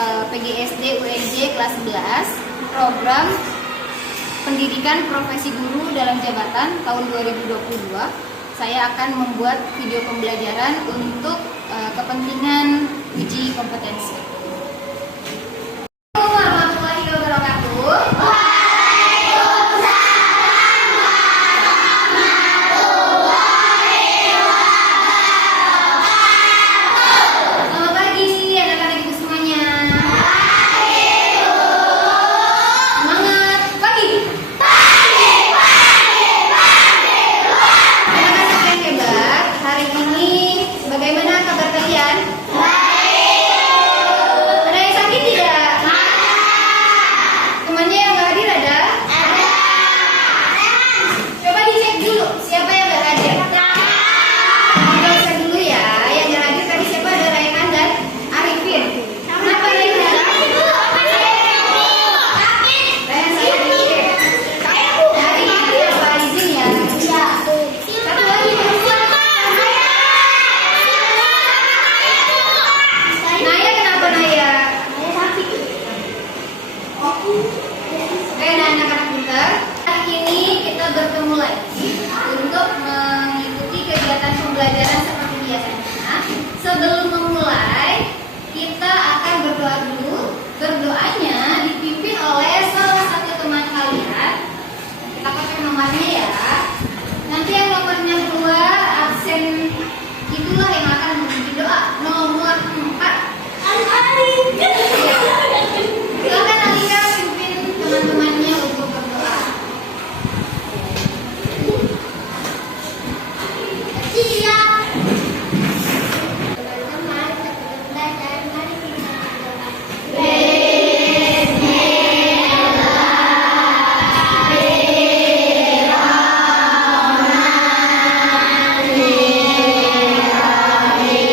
PGSD UNJ kelas 11, program Pendidikan Profesi Guru dalam Jabatan tahun 2022. Saya akan membuat video pembelajaran untuk kepentingan uji kompetensi. Assalamualaikum warahmatullahi wabarakatuh. Bertemu lagi untuk mengikuti kegiatan pembelajaran seperti biasanya. Sebelum memulai, kita akan berdoa dulu. Berdoanya dipimpin oleh salah satu teman kalian. Kita pakai nomornya ya. Nanti yang nomornya keluar absen itulah yang akan memimpin doa. Nomor 4. Silakan Alika pimpin teman-temannya untuk berdoa. Amin.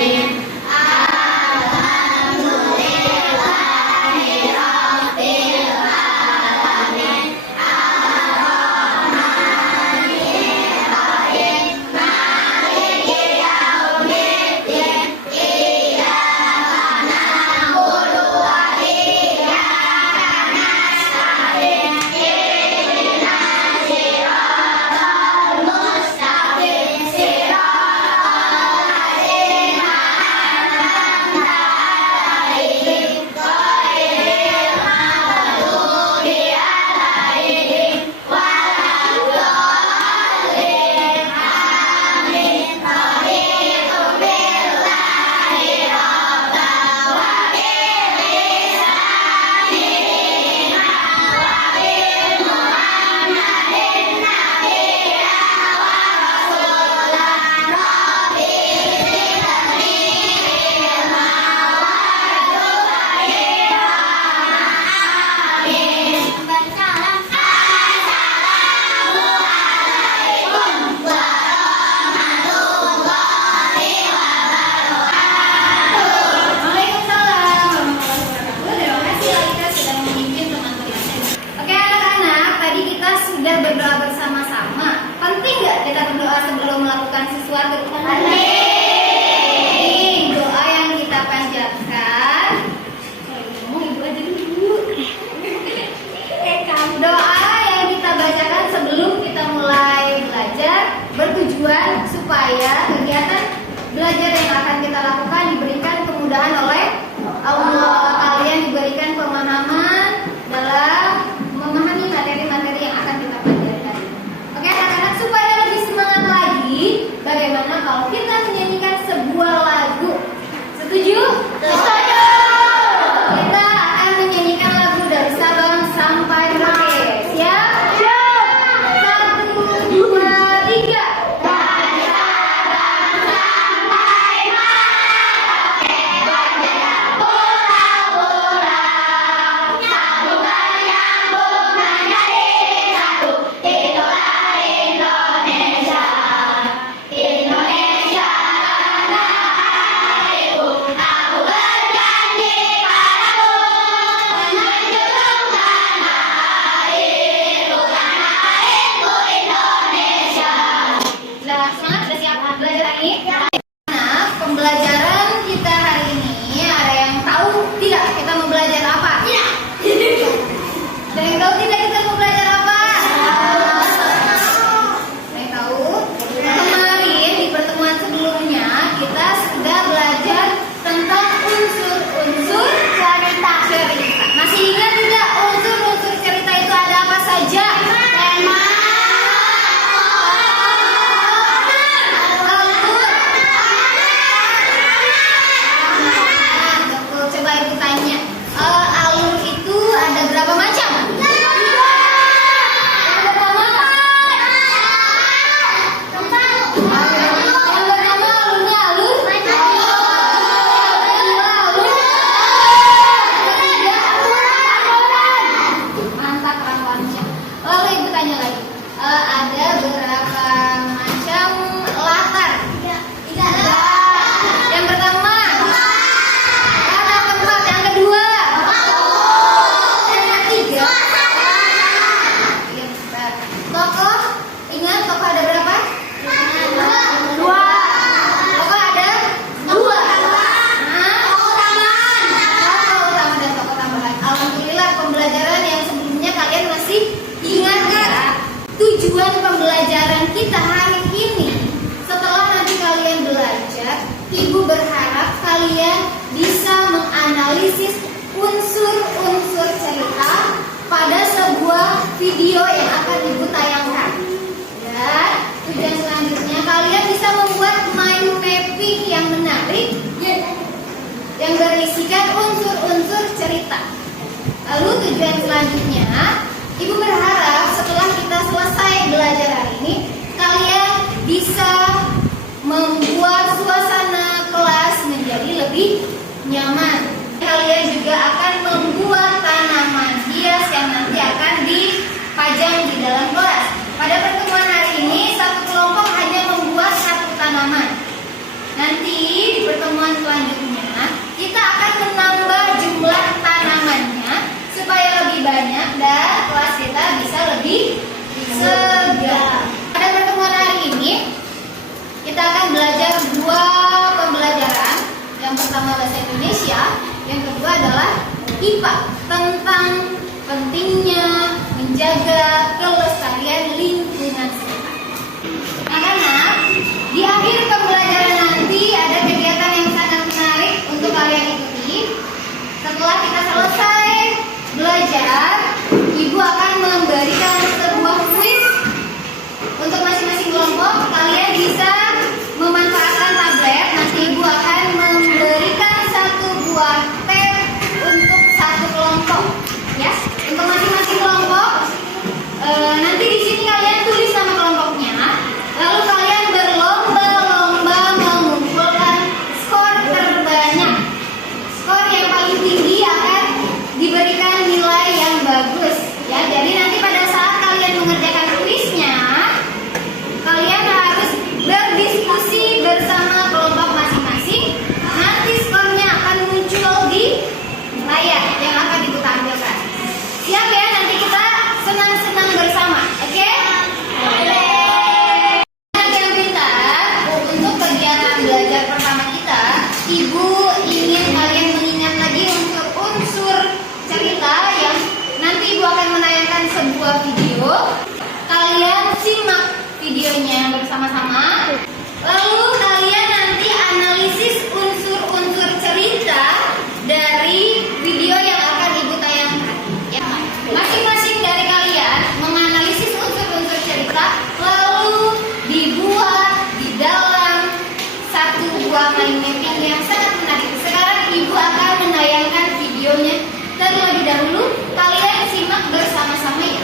unsur-unsur cerita pada sebuah video yang akan Ibu tayangkan. Dan tujuan selanjutnya kalian bisa membuat mind mapping yang menarik yang berisikan unsur-unsur cerita. Lalu tujuan selanjutnya, Ibu berharap setelah kita selesai belajar hari ini, kalian bisa membuat suasana kelas menjadi lebih nyaman. Kalian juga akan membuat tanaman hias yang nanti akan dipajang di dalam kelas. Pada pertemuan hari ini, satu kelompok hanya membuat satu tanaman. Nanti di pertemuan selanjutnya, kita akan menambah jumlah tanamannya supaya lebih banyak dan kelas kita bisa lebih segar. Pada pertemuan hari ini, kita akan belajar dua pembelajaran. Yang pertama bahasa Indonesia, yang kedua adalah IPA, tentang pentingnya menjaga kelestarian lingkungan sekitar. Anak-anak, di akhir pembelajaran nanti ada kegiatan yang sangat menarik untuk kalian ikuti. Setelah kita selesai belajar, Ibu akan memberikan sebuah kuis untuk masing-masing kelompok. Kalian bisa memanfaatkan tablet. Nanti Ibu akan memberikan satu buah tab untuk satu kelompok, ya. Untuk masing-masing kelompok, nanti di sini kalian tulis nama kelompoknya. Lalu kalian berlomba-lomba mengumpulkan skor terbanyak. Skor yang paling tinggi akan diberikan nilai yang bagus, ya. Jadi nanti pada saat kalian mengerjakan kuisnya, kalian harus berdiskusi bersama kelompok masing-masing. Nanti skornya akan muncul di layar yang akan Ibu tampilkan. Siap ya? Nanti kita senang-senang bersama, oke? Anak yang pintar, untuk kegiatan belajar pertama kita, Ibu ingin kalian mengingat lagi unsur-unsur cerita yang nanti Ibu akan menayangkan sebuah video. Kalian simak videonya bersama-sama. Lalu kalian nanti analisis unsur-unsur cerita dari video yang akan Ibu tayangkan, ya. Masing-masing dari kalian menganalisis unsur-unsur cerita, lalu dibuat di dalam satu buah mind mapping yang sangat menarik. Sekarang Ibu akan menayangkan videonya. Terlebih dahulu, kalian simak bersama-sama ya.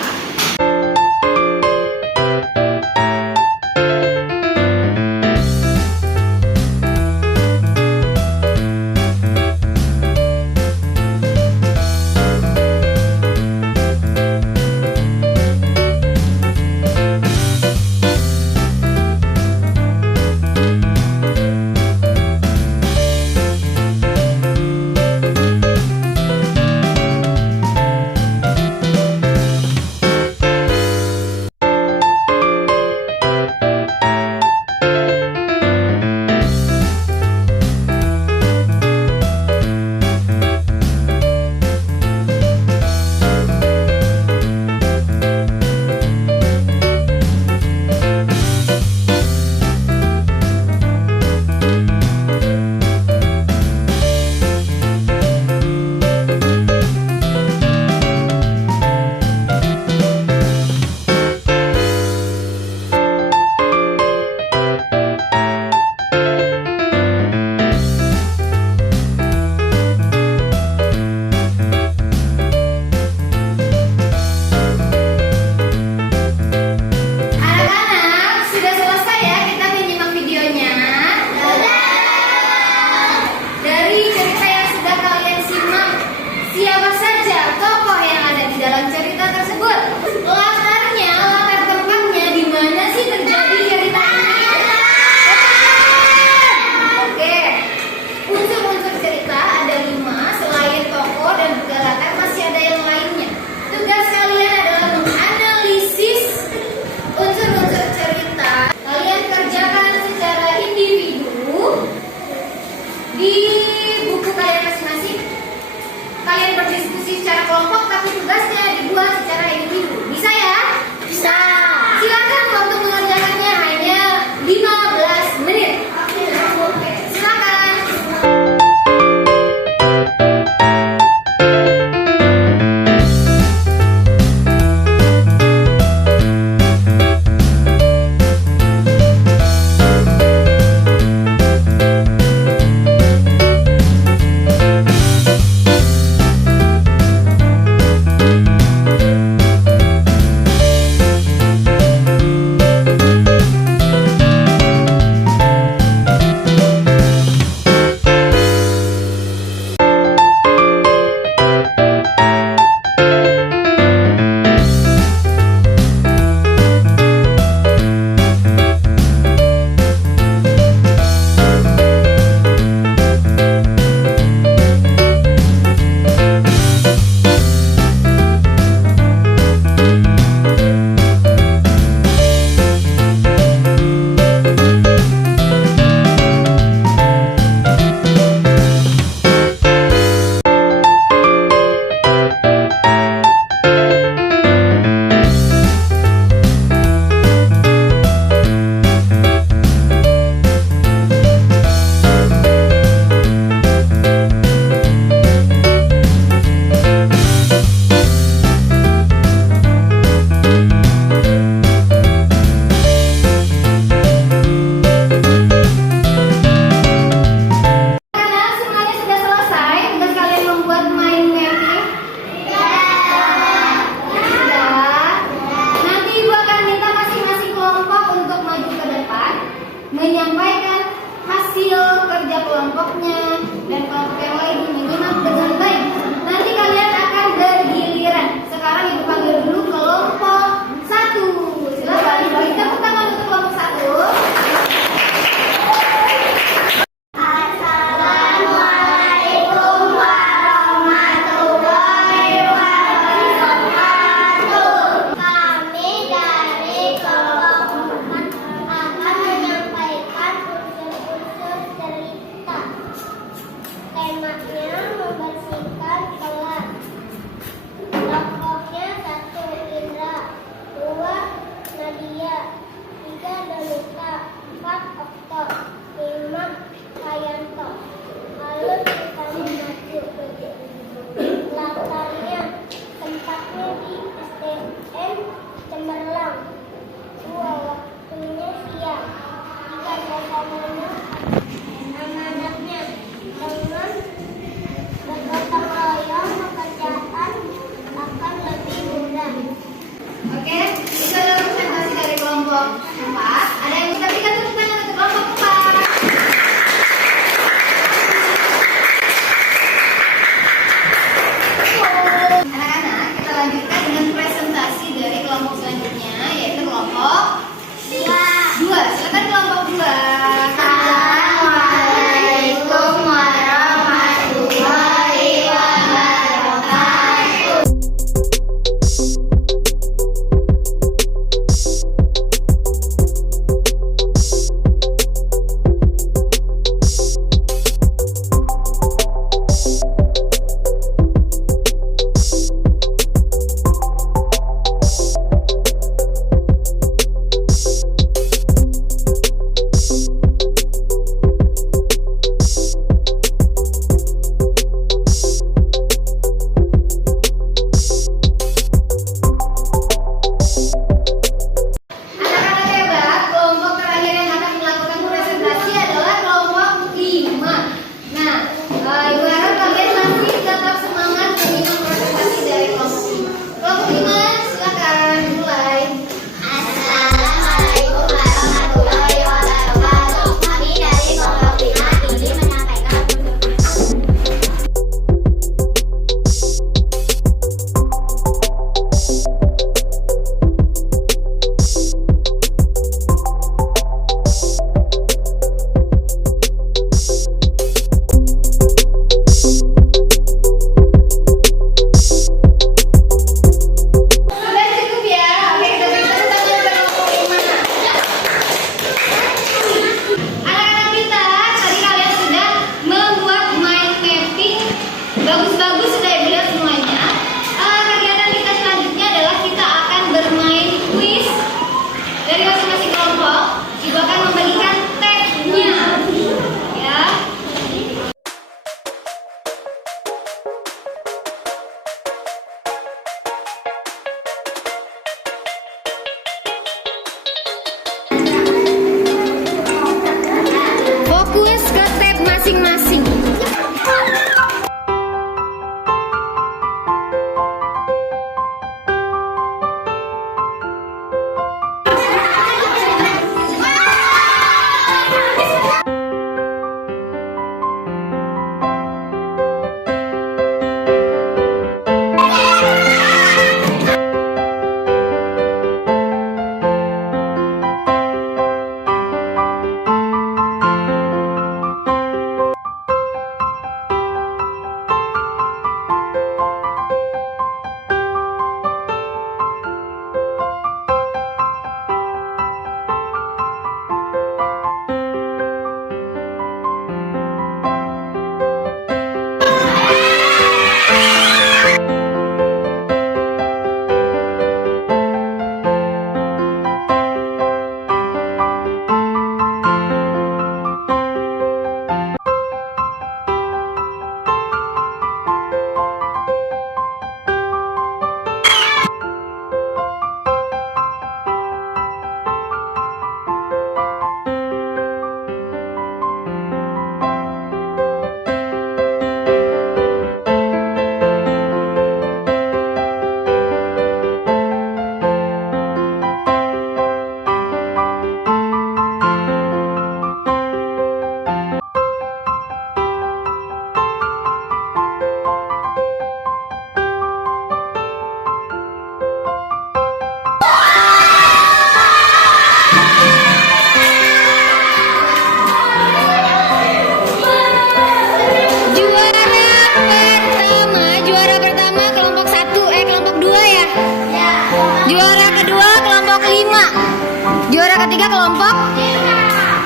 Tiga kelompok?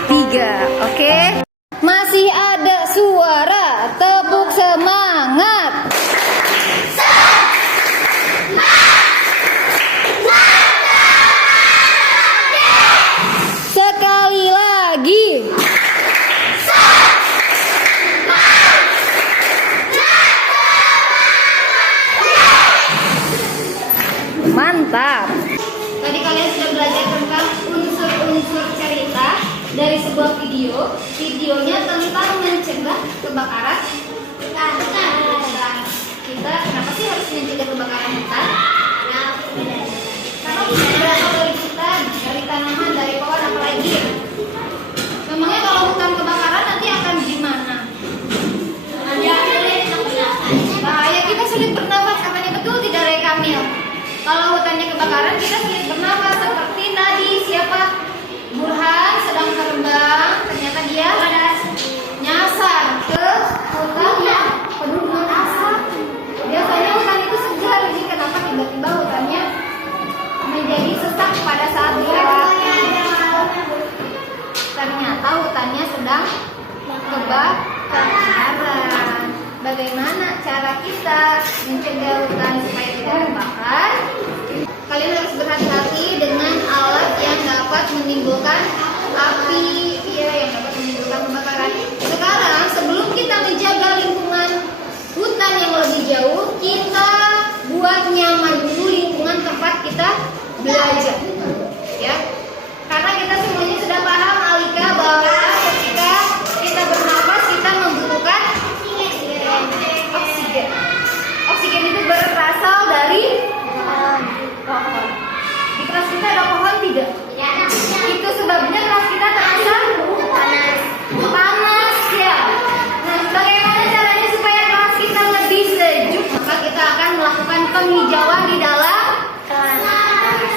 Tiga, oke. Masih ada suara tepuk semangat. Sekali lagi. Mantap. Tadi kalian sudah belajar tentang unsur-unsur cerita dari sebuah video. Videonya tentang mencegah kebakaran hutan. Kita kenapa sih harus mencegah kebakaran hutan? Karena kita berasal dari hutan, dari tanaman, dari pohon, apalagi. Memangnya kalau hutan kebakaran nanti akan gimana? Bahaya, kita sulit bernafas. Katanya betul tidak, Rey Kamil? Kalau hutannya kebakaran kita sulit bernafas. Seperti tadi siapa? Burhan sedang terbang, ternyata dia nyasar ke hutan yang penuh dengan asap. Biasanya hutan itu segar, jadi kenapa tiba-tiba hutannya menjadi sesak pada saat dilewati? Ternyata hutannya sedang kebakaran. Bagaimana cara kita mencegah hutan supaya tidak terbakar? Kalian harus berhati-hati dengan alat yang dapat menimbulkan api, yang dapat menimbulkan kebakaran. Sekarang sebelum kita menjaga lingkungan hutan yang lebih jauh, kita buat nyaman dulu lingkungan tempat kita belajar, ya. Karena kita semuanya sudah paham, Alika, bahwa ketika kita bernafas kita membutuhkan oksigen. Oksigen itu berasal dari pohon. Di kelas kita ada pohon tidak? Ya. Itu sebabnya kelas kita terasa panas, ya. Nah, bagaimana caranya supaya kelas kita lebih sejuk? Maka kita akan melakukan penghijauan di dalam kelas.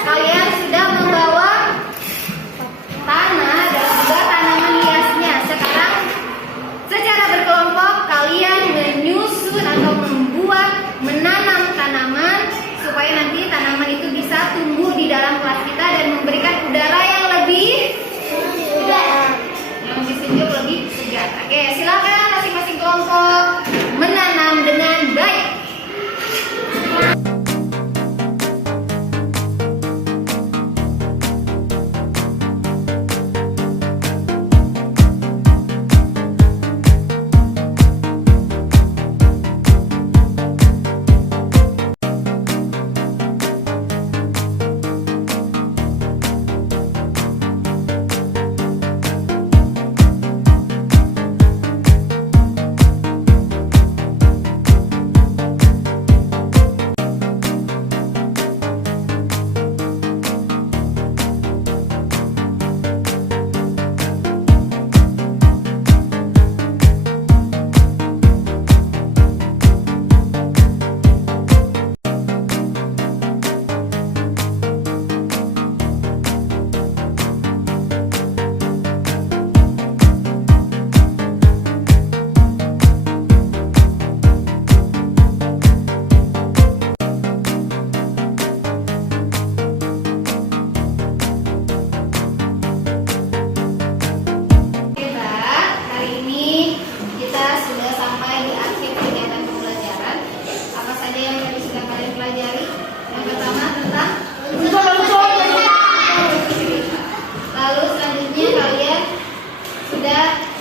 Kalian sudah membawa tanah dan juga tanaman hiasnya. Sekarang secara berkelompok kalian menyusun atau menanam tanaman supaya nanti tanaman itu bisa tumbuh di dalam kelas kita dan memberikan udara yang lebih sejuk, lebih segar. Oke, silakan masing-masing kelompok menanam dengan baik.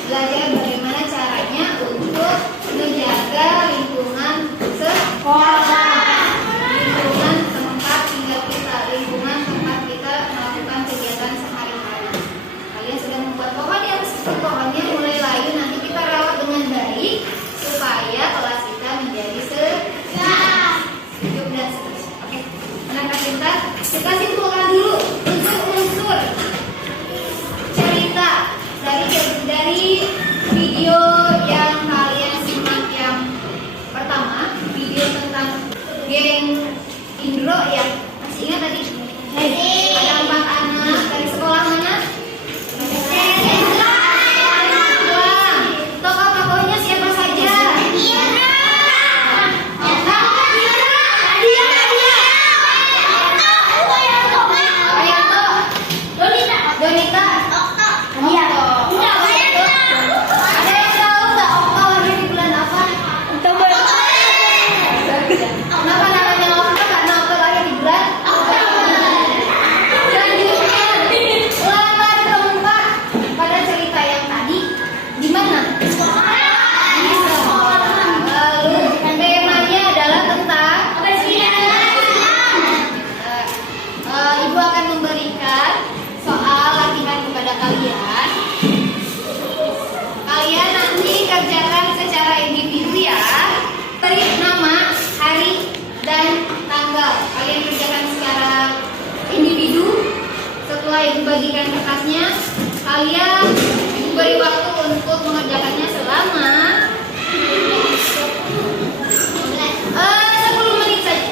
Belajar bagaimana caranya untuk menjaga lingkungan sekolah, lingkungan tempat tinggal kita, lingkungan tempat kita melakukan kegiatan sehari-hari. Kalian sudah membuat pohon yang pohonnya mulai layu, nanti kita rawat dengan baik supaya kelas kita menjadi sejuk dan seterusnya. Oke, anak-anak kita simpulkan dulu unsur-unsur cerita dari video yang kalian simak yang pertama, video tentang geng Indro ya. Masih ingat tadi? Ada 4 anak dari sekolah mana? Tokoh-tokohnya siapa saja? Donita, Kenapa namanya Oktober? Karena Oktober lahir di bulan Oktober. Selanjutnya, latar tempat pada cerita yang tadi di mana? Di sekolah. Lalu temanya adalah tentang Ibu akan memberikan soal latihan kepada kalian. Kalian nanti kerjakan secara individu ya. Beri nama, hari, dan tanggal. Kalian kerjakan secara individu. Setelah Ibu bagikan kertasnya, kalian Ibu beri waktu untuk mengerjakannya selama 10 menit saja.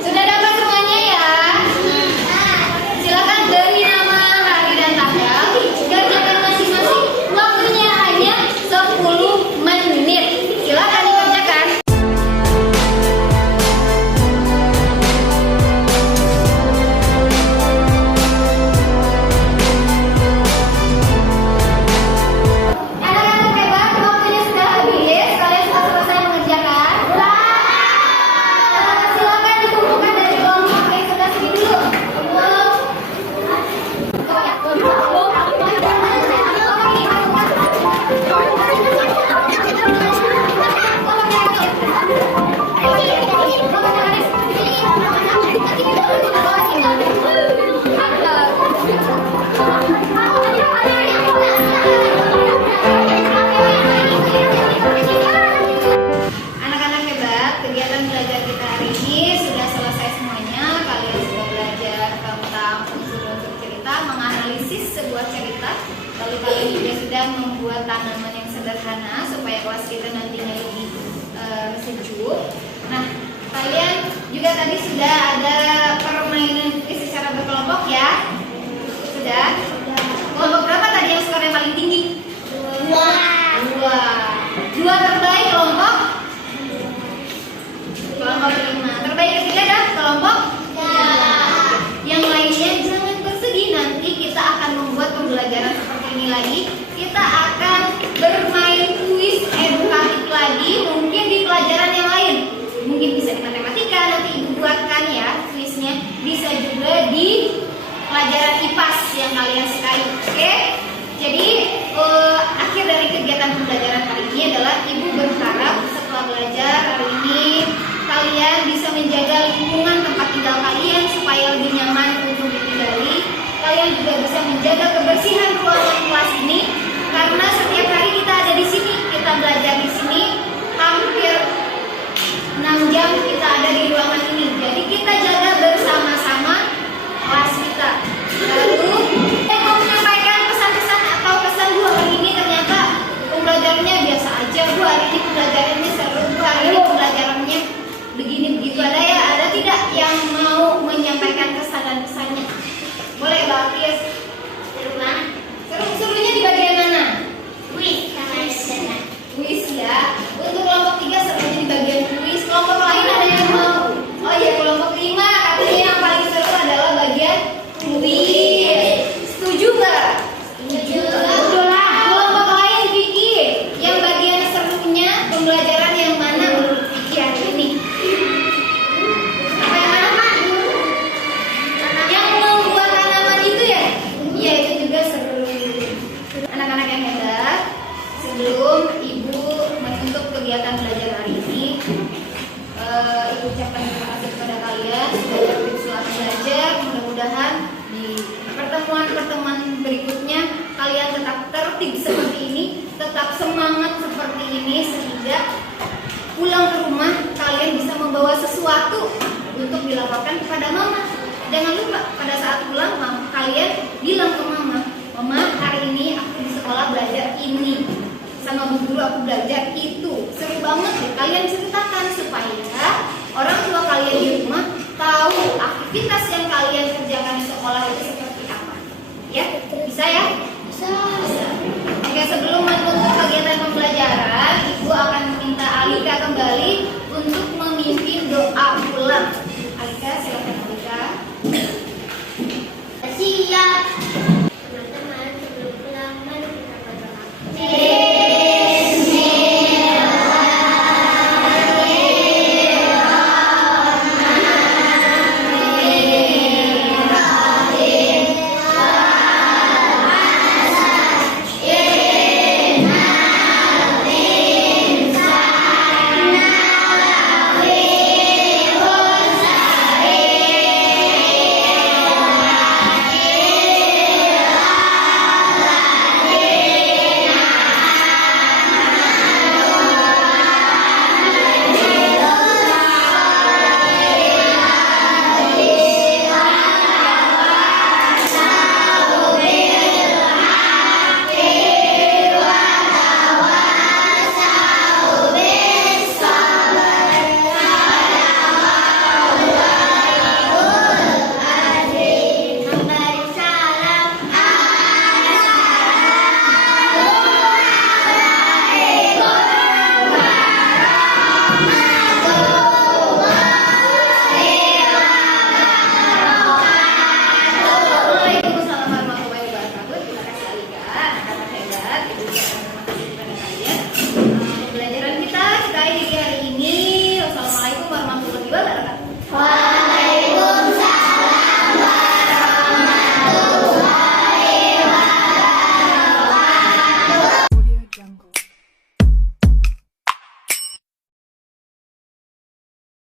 Sudah dapat semuanya ya? Silakan beri nama, hari, dan tanggal. Kerjakan masing-masing. Waktunya hanya 10 menit. Silakan dikerjakan. Anak-anak hebat, waktunya sudah habis. Kalian sudah selesai mengerjakan? Silakan dikumpulkan dari kelompok yang sebelah sini dulu. Anak-anak hebat, kegiatan belajar kita hari ini sudah selesai semuanya. Kalian sudah belajar tentang unsur-unsur cerita, menganalisis sebuah cerita. Lalu kalian juga sudah membuat tanaman yang sederhana supaya kelas kita nantinya lebih sejuk. Nah, kalian juga tadi sudah ada permainan secara berkelompok ya? Sudah? Kelompok berapa tadi yang skornya paling tinggi? Dua terbaik kelompok? Kelompok 5. Terbaik ketiga adalah kelompok? Yang lainnya jangan bersedih, nanti kita akan membuat pembelajaran seperti ini lagi. Kita akan bermain kuis edukatif lagi, mungkin di pelajaran yang lain. Mungkin bisa di matematika, nanti Ibu buatkan ya kuisnya. Bisa juga di pelajaran IPAS yang kalian sukai. Oke? Jadi akhir dari kegiatan pembelajaran kali ini adalah Ibu berharap setelah belajar hari ini kalian bisa menjaga lingkungan tempat tinggal kalian supaya lebih nyaman untuk ditinggali. Kalian juga bisa menjaga kebersihan ruangan kelas ini karena setiap hari kita ada di sini, kita belajar di sini hampir 6 jam kita ada di ruangan ini. Jadi kita jaga bersama-sama kelas kita. Lalu saya mau menyampaikan pesan-pesan atau pesan Bu hari ini ternyata pembelajarannya biasa aja Bu, hari ini pembelajarannya seru Bu, hari ini pembelajarannya begini begitu. Ada ya? Ada tidak yang mau menyampaikan kesan dan pesannya? Boleh Mbak Alkis? Seru mana? Seru-serunya di bagian mana? Kuis ya. Untuk kelompok 3 serunya di bagian kuis. Kelompok lain ada yang mau? Oh iya, kelompok 5 katanya yang paling seru adalah bagian kuis. Setuju nggak? Setuju. Kelompok lain Vicky, yang bagian serunya pembelajaran yang mana menurut Vicky hari ini? Apa yang mana? Yang membuat tanaman itu ya? Iya, itu juga seru. Anak-anak yang hebat, sebelum Ibu menutup kegiatan belajar hari ini, Ibu ucapkan terima kasih kepada kalian sudah aktif selama belajar. Mudah-mudahan di pertemuan-pertemuan berikutnya kalian tetap tertib seperti ini, tetap semangat seperti ini, sehingga pulang ke rumah kalian bisa membawa sesuatu untuk dilaporkan kepada mama. Jangan lupa pada saat pulang kalian bilang ke mama, "Mama, hari ini aku di sekolah belajar ini, sama bu guru aku belajar itu." Seru banget ya, kalian seru